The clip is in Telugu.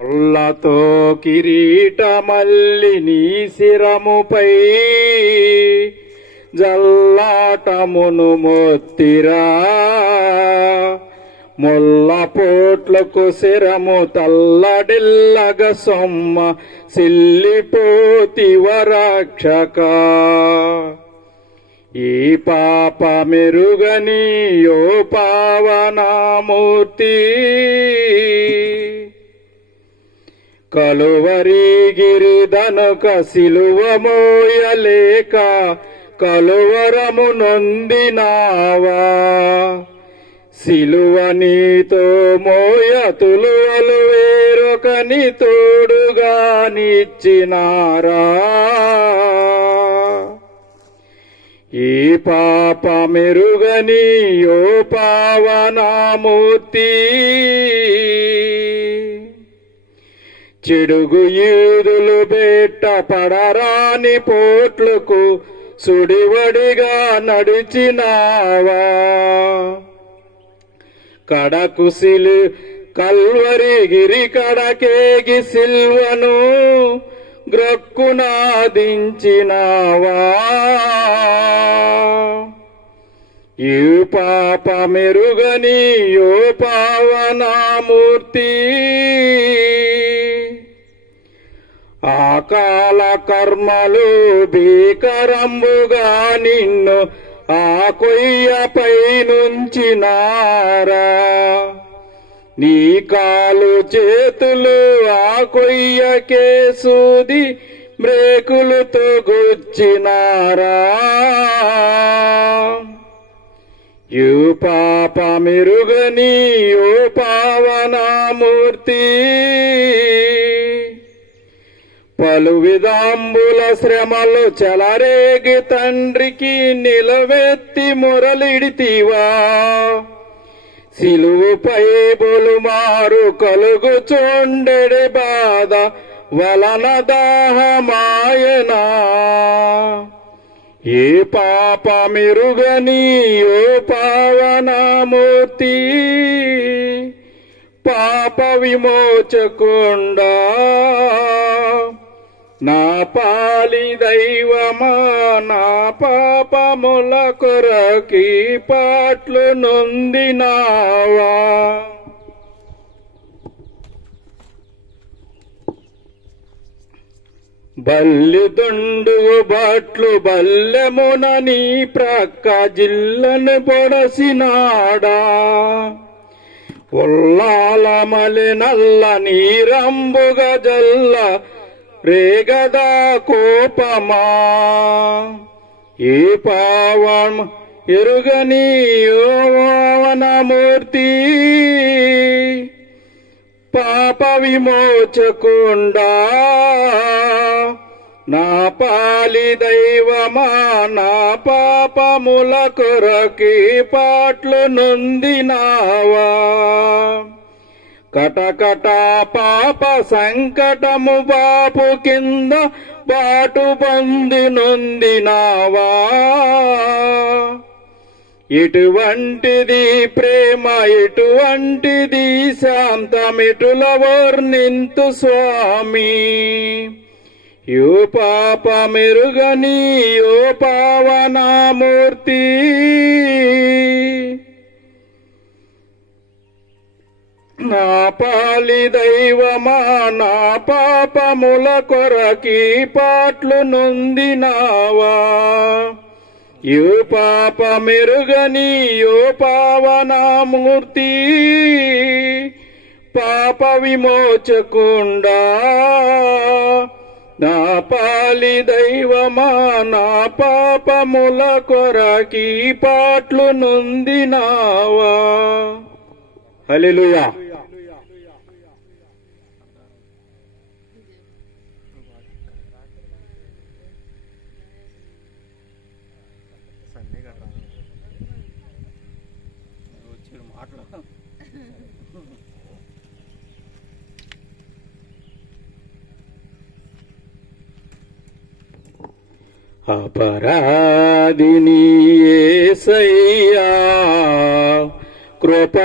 ముళ్ళతో కిరీటమల్లి నీ శిరముపై జల్లాటమును మొత్తిరా ముళ్ళ పోట్లకు శిరము తల్లడిల్లగ సొమ్మ సిల్లిపోతివ రక్షక ఈ పాప మెరుగని యో పావనామూర్తి కలువరి గిరిదనుక సిలువ మోయలేక కలువరము నొందినావా సిలువ నీతో మోయ తులువలు వేరొకని తోడుగా నిచ్చినారా ఈ పాప మెరుగని యో పావనామూర్తి చెడుగు యూదులు బెట్ట పడరాని పోట్లకు సుడివడిగా నడిచినావా కడకు కల్వరి గిరి కడకేగి సిల్వను గ్రక్కునాదించినావా ఈ పాప మెరుగని యో పావనామూర్తి ఆకాల కర్మలు భీకరంబుగా నిన్ను ఆ కొయ్యపై నుంచినారా నీ కాలు చేతులు ఆ కొయ్యకే సూది బ్రేకులతో గుచ్చినారా యో పాప మెరుగని యో పావనామూర్తి పలు విధాంబుల శ్రమలు చెలరేగి తండ్రికి నిలవెత్తి మురళిడితివా సిలువుపై బొలుమారు కలుగుచుండెడి బాధ వలన దాహమాయనా ఏ పాప మెరుగని యో పావనామూర్తి పాప విమోచకుండా నా పాలి దైవమా నా పాపముల కొరకి పాట్లు నొందినావా బల్లిదుండు బాట్లు బల్లెమున నీ ప్రక్క జిల్లను పొడసినాడా ఉల్లాల మలి నల్ల నీరంబుగ జల్ల రేగదా కోపమా ఏ పావన ఎరుగని యో పావనమూర్తి పాప విమోచకుండా నా పాలి దైవమా నా పాపముల కొరకి పాట్లు నొందినావా కటకట పాప సంకటము బాపు కింద బాటు బంది నొందినావా ఇటువంటిది ప్రేమ ఇటువంటిది శాంతమిటుల వర్ణింతు స్వామి యో పాప మెరుగని యో పావనామూర్తి నా పాలి దైవమా నా పాపముల కొరకి పాట్లు నొందినావా యో పాప మెరుగని యో పావనామూర్తి పాప విమోచకుండా నా పాలి దైవమా నా పాపముల కొరకి పాట్లు నొందినావా హల్లెలూయా అపరాధిని యేసయ్యా కృప